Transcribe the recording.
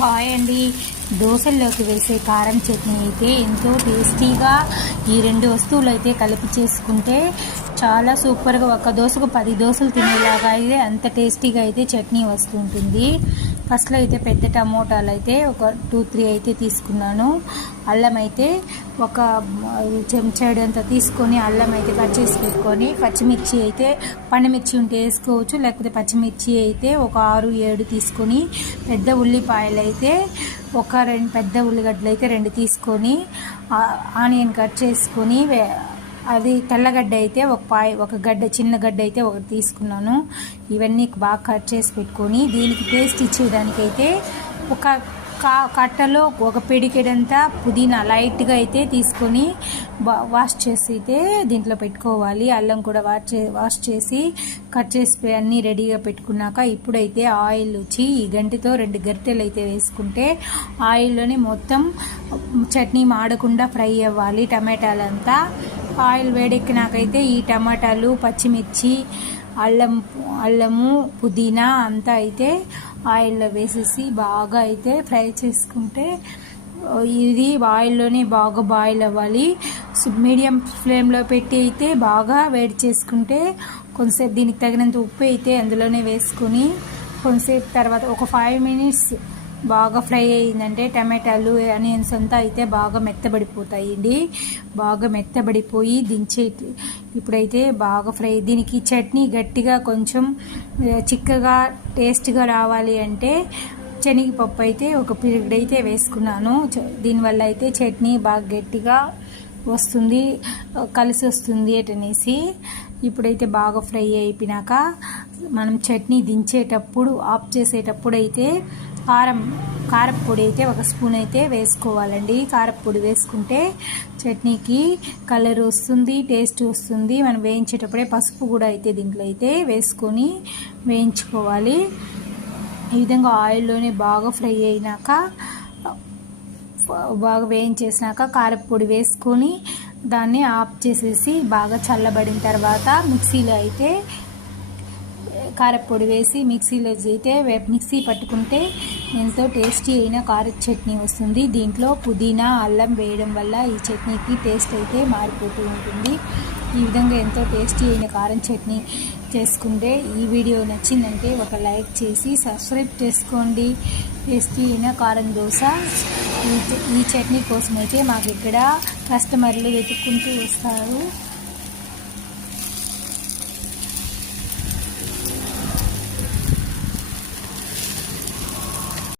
Hi అండి. దోశల్లోకి వేసే కారం చట్నీ అయితే ఎంతో టేస్టీగా ఈ రెండు వస్తువులు అయితే కలిపి చేసుకుంటే చాలా సూపర్గా ఒక దోశకు 10 దోశలు తినేలాగా అయితే అంత టేస్టీగా అయితే చట్నీ వస్తుంటుంది. ఫస్ట్లో అయితే పెద్ద టమోటాలు అయితే ఒక 2-3 అయితే తీసుకున్నాను. అల్లం అయితే ఒక చెంచాడు అంత తీసుకొని అల్లం అయితే కట్ చేసి పెట్టుకొని, పచ్చిమిర్చి అయితే పండుమిర్చి ఉంటే వేసుకోవచ్చు, లేకపోతే పచ్చిమిర్చి అయితే ఒక 6-7 తీసుకొని, పెద్ద ఉల్లిపాయలు అయితే ఒక 2 పెద్ద ఉల్లిగడ్డలు అయితే 2 తీసుకొని, ఆనియన్ కట్ చేసుకొని, అది తెల్లగడ్డ అయితే ఒక గడ్డ చిన్న గడ్డ అయితే ఒకటి తీసుకున్నాను. ఇవన్నీ బాగా కట్ చేసి పెట్టుకొని దీనికి టేస్ట్ ఇచ్చేదానికైతే ఒక కట్టలో ఒక పిడికెడంతా పుదీనా లైట్గా అయితే తీసుకొని వాష్ చేసి అయితే దీంట్లో పెట్టుకోవాలి. అల్లం కూడా వాష్ చేసి కట్ చేసి అన్నీ రెడీగా పెట్టుకున్నాక ఇప్పుడైతే ఆయిల్ వచ్చి ఈ గంటతో 2 గరిటెలు అయితే వేసుకుంటే ఆయిల్లోనే మొత్తం చట్నీ మాడకుండా ఫ్రై అవ్వాలి. టమాటాలంతా ఆయిల్ వేడెక్కినాకైతే ఈ టమాటాలు, పచ్చిమిర్చి, అల్లము, పుదీనా అంతా అయితే ఆయిల్లో వేసేసి బాగా అయితే ఫ్రై చేసుకుంటే ఇది ఆయిల్లోనే బాగా బాయిల్ అవ్వాలి. మీడియం ఫ్లేమ్లో పెట్టి అయితే బాగా వేడి చేసుకుంటే కొంతసేపు దీనికి తగినంత ఉప్పు అయితే అందులోనే వేసుకొని కొంతసేపు తర్వాత ఒక 5 మినిట్స్ బాగా ఫ్రై అయ్యిందంటే టమాటాలు, ఆనియన్స్ అంతా అయితే బాగా మెత్తబడిపోతాయండి. బాగా మెత్తబడిపోయి ఇప్పుడైతే బాగా ఫ్రై. దీనికి చట్నీ గట్టిగా కొంచెం చిక్కగా టేస్ట్గా రావాలి అంటే శనగపప్పు అయితే ఒక పిరిగడ అయితే వేసుకున్నాను. దీనివల్ల అయితే చట్నీ బాగా గట్టిగా వస్తుంది, కలిసి వస్తుంది అనేసి. ఇప్పుడైతే బాగా ఫ్రై అయిపోయినాక మనం చట్నీ దించేటప్పుడు ఆఫ్ చేసేటప్పుడు అయితే కారపొడి అయితే 1 స్పూన్ అయితే వేసుకోవాలండి. కారపొడి వేసుకుంటే చట్నీకి కలర్ వస్తుంది, టేస్ట్ వస్తుంది. మనం వేయించేటప్పుడే పసుపు కూడా అయితే దీంట్లో అయితే వేసుకొని వేయించుకోవాలి. ఈ విధంగా ఆయిల్లోనే బాగా ఫ్రై అయినాక బాగా వేయించేసినాక కారపొడి వేసుకొని దాన్ని ఆఫ్ చేసేసి బాగా చల్లబడిన తర్వాత మిక్సీలో అయితే కారపొడి వేసి మిక్సీ పట్టుకుంటే ఎంతో టేస్టీ అయిన కార చట్నీ వస్తుంది. దీంట్లో పుదీనా, అల్లం వేయడం వల్ల ఈ చట్నీకి టేస్ట్ అయితే మారిపోతూ ఉంటుంది. ఈ విధంగా ఎంతో టేస్టీ అయిన కారం చట్నీ చేసుకుంటే ఈ వీడియో నచ్చిందంటే ఒక లైక్ చేసి సబ్స్క్రైబ్ చేసుకోండి. టేస్టీ అయిన కారం దోశ ఈ చట్నీ కోసం అయితే మాకు ఇక్కడ కస్టమర్లు వెతుక్కుంటూ వస్తారు.